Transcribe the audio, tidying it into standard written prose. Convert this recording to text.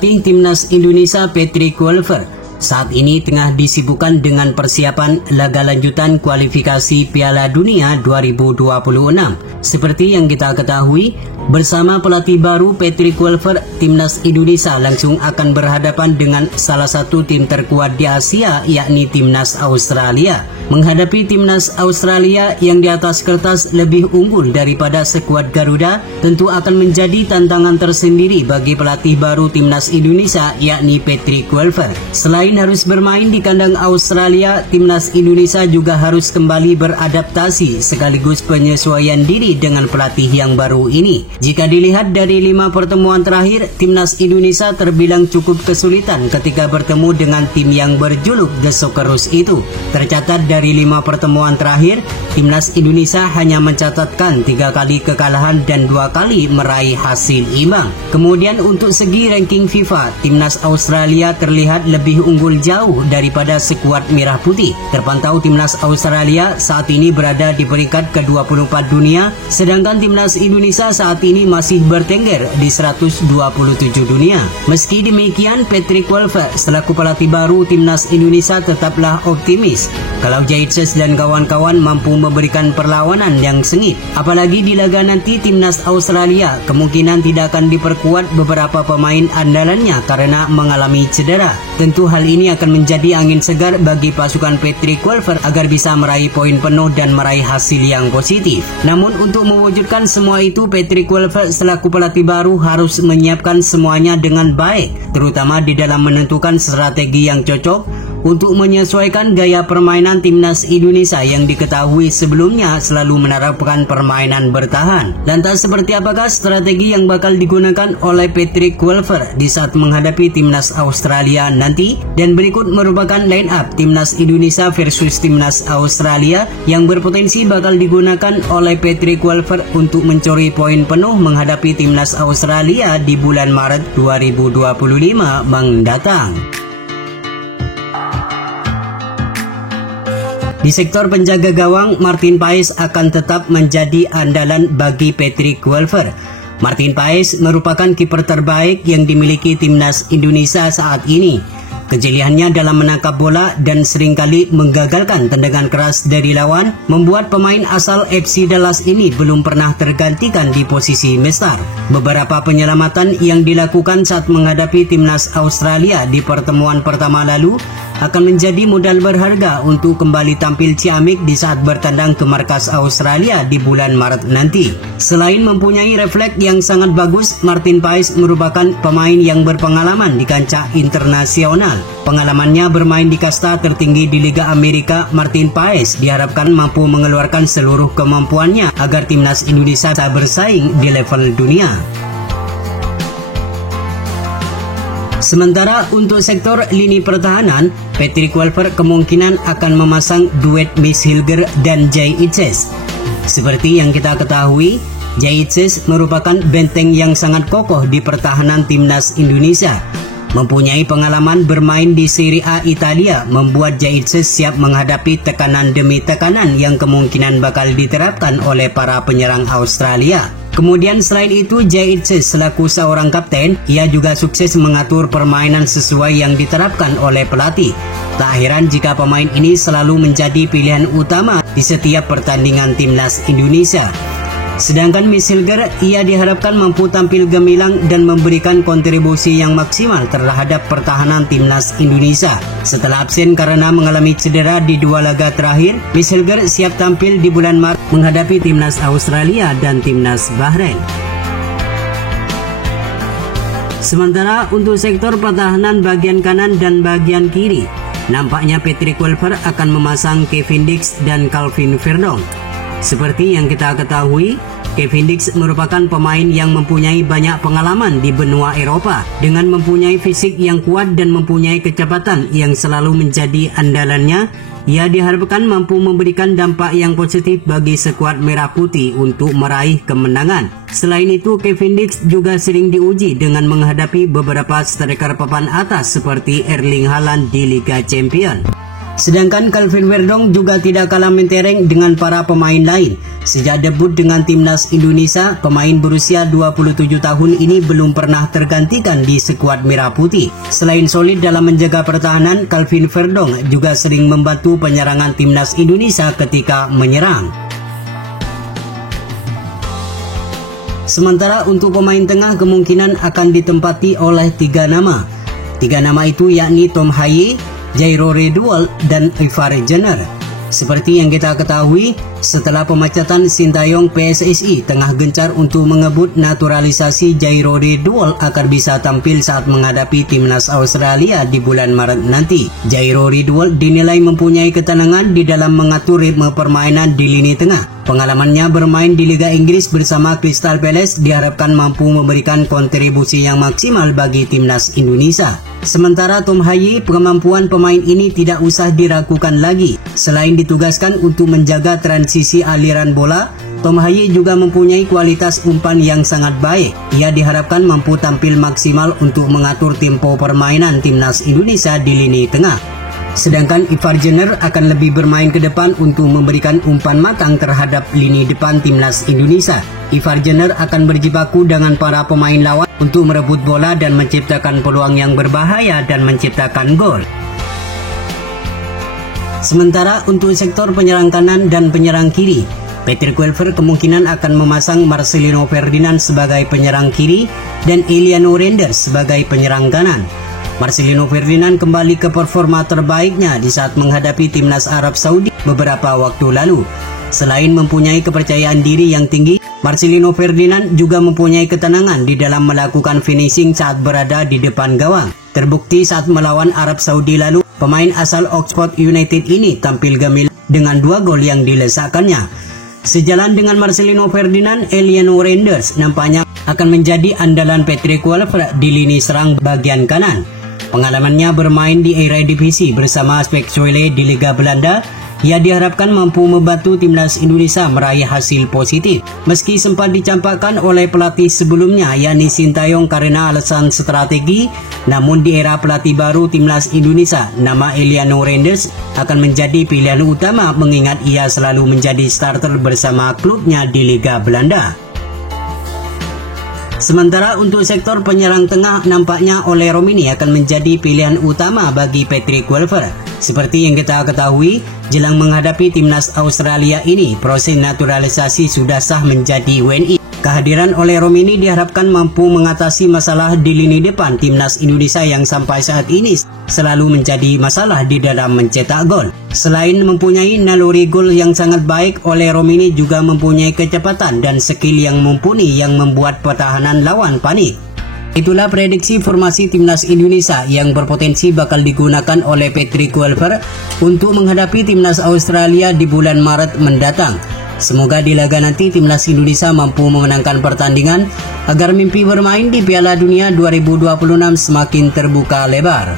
Pelatih Timnas Indonesia Patrick Kluivert saat ini tengah disibukkan dengan persiapan laga lanjutan kualifikasi Piala Dunia 2026. Seperti yang kita ketahui, bersama pelatih baru Patrick Kluivert, Timnas Indonesia langsung akan berhadapan dengan salah satu tim terkuat di Asia, yakni Timnas Australia. Menghadapi Timnas Australia yang di atas kertas lebih unggul daripada skuad Garuda, tentu akan menjadi tantangan tersendiri bagi pelatih baru Timnas Indonesia, yakni Patrick Kluivert. Selain harus bermain di kandang Australia, Timnas Indonesia juga harus kembali beradaptasi sekaligus penyesuaian diri dengan pelatih yang baru ini. Jika dilihat dari 5 pertemuan terakhir, Timnas Indonesia terbilang cukup kesulitan ketika bertemu dengan tim yang berjuluk The Socceroos itu. Tercatat dari 5 pertemuan terakhir, Timnas Indonesia hanya mencatatkan 3 kali kekalahan dan 2 kali meraih hasil imbang. Kemudian untuk segi ranking FIFA, Timnas Australia terlihat lebih unggul jauh daripada skuad Merah Putih. Terpantau Timnas Australia saat ini berada di peringkat ke-24 dunia, sedangkan Timnas Indonesia saat ini masih bertengger di 127 dunia. Meski demikian, Patrick Kluivert selaku pelatih baru Timnas Indonesia tetaplah optimis kalau Jaitses dan kawan-kawan mampu memberikan perlawanan yang sengit. Apalagi di laga nanti Timnas Australia kemungkinan tidak akan diperkuat beberapa pemain andalannya karena mengalami cedera. Tentu hal ini akan menjadi angin segar bagi pasukan Patrick Kluivert agar bisa meraih poin penuh dan meraih hasil yang positif. Namun untuk mewujudkan semua itu, Patrick Kluivert selaku pelatih baru harus menyiapkan semuanya dengan baik, terutama di dalam menentukan strategi yang cocok untuk menyesuaikan gaya permainan Timnas Indonesia yang diketahui sebelumnya selalu menerapkan permainan bertahan. Lantas seperti apakah strategi yang bakal digunakan oleh Patrick Kluivert di saat menghadapi Timnas Australia nanti? Dan berikut merupakan line up Timnas Indonesia versus Timnas Australia yang berpotensi bakal digunakan oleh Patrick Kluivert untuk mencuri poin penuh menghadapi Timnas Australia di bulan Maret 2025 mendatang. Di sektor penjaga gawang, Martin Paes akan tetap menjadi andalan bagi Patrick Kluivert. Martin Paes merupakan kiper terbaik yang dimiliki Timnas Indonesia saat ini. Kejeliannya dalam menangkap bola dan seringkali menggagalkan tendangan keras dari lawan membuat pemain asal FC Dallas ini belum pernah tergantikan di posisi mestar. Beberapa penyelamatan yang dilakukan saat menghadapi Timnas Australia di pertemuan pertama lalu akan menjadi modal berharga untuk kembali tampil ciamik di saat bertandang ke markas Australia di bulan Maret nanti. Selain mempunyai refleks yang sangat bagus, Martin Paes merupakan pemain yang berpengalaman di kancah internasional. Pengalamannya bermain di kasta tertinggi di Liga Amerika, Martin Paes diharapkan mampu mengeluarkan seluruh kemampuannya agar Timnas Indonesia bisa bersaing di level dunia. Sementara untuk sektor lini pertahanan, Patrick Kluivert kemungkinan akan memasang duet Miss Hilger dan Jaitses. Seperti yang kita ketahui, Jaitses merupakan benteng yang sangat kokoh di pertahanan Timnas Indonesia. Mempunyai pengalaman bermain di Serie A Italia membuat Jaitses siap menghadapi tekanan demi tekanan yang kemungkinan bakal diterapkan oleh para penyerang Australia. Kemudian selain itu, Jaitses selaku seorang kapten, ia juga sukses mengatur permainan sesuai yang diterapkan oleh pelatih. Tak heran jika pemain ini selalu menjadi pilihan utama di setiap pertandingan Timnas Indonesia. Sedangkan Miss Hilger, ia diharapkan mampu tampil gemilang dan memberikan kontribusi yang maksimal terhadap pertahanan Timnas Indonesia. Setelah absen karena mengalami cedera di 2 laga terakhir, Miss Hilger siap tampil di bulan Maret menghadapi Timnas Australia dan Timnas Bahrain. Sementara untuk sektor pertahanan bagian kanan dan bagian kiri, nampaknya Patrick Kluivert akan memasang Kevin Dix dan Calvin Verdong. Seperti yang kita ketahui, Kevin Dix merupakan pemain yang mempunyai banyak pengalaman di benua Eropa. Dengan mempunyai fisik yang kuat dan mempunyai kecepatan yang selalu menjadi andalannya, ia diharapkan mampu memberikan dampak yang positif bagi skuad Merah Putih untuk meraih kemenangan. Selain itu, Kevin Dix juga sering diuji dengan menghadapi beberapa striker papan atas seperti Erling Haaland di Liga Champions. Sedangkan Calvin Verdong juga tidak kalah mentereng dengan para pemain lain. Sejak debut dengan timnas Indonesia, pemain berusia 27 tahun ini belum pernah tergantikan di skuad Merah Putih. Selain solid dalam menjaga pertahanan, Calvin Verdong juga sering membantu penyerangan timnas Indonesia ketika menyerang. Sementara untuk pemain tengah kemungkinan akan ditempati oleh 3 nama. 3 nama itu yakni Tom Haye, Jairo Redwall, dan Ivar Jenner. Seperti yang kita ketahui, setelah pemecatan Sintayong, PSSI tengah gencar untuk mengebut naturalisasi Jairo Redwall agar bisa tampil saat menghadapi timnas Australia di bulan Maret nanti. Jairo Redwall dinilai mempunyai ketenangan di dalam mengatur ritme permainan di lini tengah. Pengalamannya bermain di Liga Inggris bersama Crystal Palace diharapkan mampu memberikan kontribusi yang maksimal bagi timnas Indonesia. Sementara Tom Haye, kemampuan pemain ini tidak usah diragukan lagi. Selain ditugaskan untuk menjaga transisi aliran bola, Tom Haye juga mempunyai kualitas umpan yang sangat baik. Ia diharapkan mampu tampil maksimal untuk mengatur tempo permainan timnas Indonesia di lini tengah. Sedangkan Ivar Jenner akan lebih bermain ke depan untuk memberikan umpan matang terhadap lini depan timnas Indonesia. Ivar Jenner akan berjibaku dengan para pemain lawan untuk merebut bola dan menciptakan peluang yang berbahaya dan menciptakan gol. Sementara untuk sektor penyerang kanan dan penyerang kiri, Patrick Kluivert kemungkinan akan memasang Marcelino Ferdinand sebagai penyerang kiri dan Emiliano Renders sebagai penyerang kanan. Marcelino Ferdinand kembali ke performa terbaiknya di saat menghadapi timnas Arab Saudi beberapa waktu lalu. Selain mempunyai kepercayaan diri yang tinggi, Marcelino Ferdinand juga mempunyai ketenangan di dalam melakukan finishing saat berada di depan gawang. Terbukti saat melawan Arab Saudi lalu, pemain asal Oxford United ini tampil gemilang dengan 2 gol yang dilesakkannya. Sejalan dengan Marcelino Ferdinand, Emiliano Renders nampaknya akan menjadi andalan Patrick Kluivert di lini serang bagian kanan. Pengalamannya bermain di Eredivisie bersama PSV Zwolle di Liga Belanda, ia diharapkan mampu membantu timnas Indonesia meraih hasil positif. Meski sempat dicampakkan oleh pelatih sebelumnya yakni Sintayong karena alasan strategi, namun di era pelatih baru timnas Indonesia, nama Emiliano Renders akan menjadi pilihan utama mengingat ia selalu menjadi starter bersama klubnya di Liga Belanda. Sementara untuk sektor penyerang tengah, nampaknya Ole Romini akan menjadi pilihan utama bagi Patrick Kluivert. Seperti yang kita ketahui, jelang menghadapi timnas Australia ini, proses naturalisasi sudah sah menjadi WNI. Kehadiran Ole Romini diharapkan mampu mengatasi masalah di lini depan timnas Indonesia yang sampai saat ini selalu menjadi masalah di dalam mencetak gol. Selain mempunyai naluri gol yang sangat baik, Ole Romini juga mempunyai kecepatan dan skill yang mumpuni yang membuat pertahanan lawan panik. Itulah prediksi formasi timnas Indonesia yang berpotensi bakal digunakan oleh Patrick Kluivert untuk menghadapi timnas Australia di bulan Maret mendatang. Semoga di laga nanti timnas Indonesia mampu memenangkan pertandingan agar mimpi bermain di Piala Dunia 2026 semakin terbuka lebar.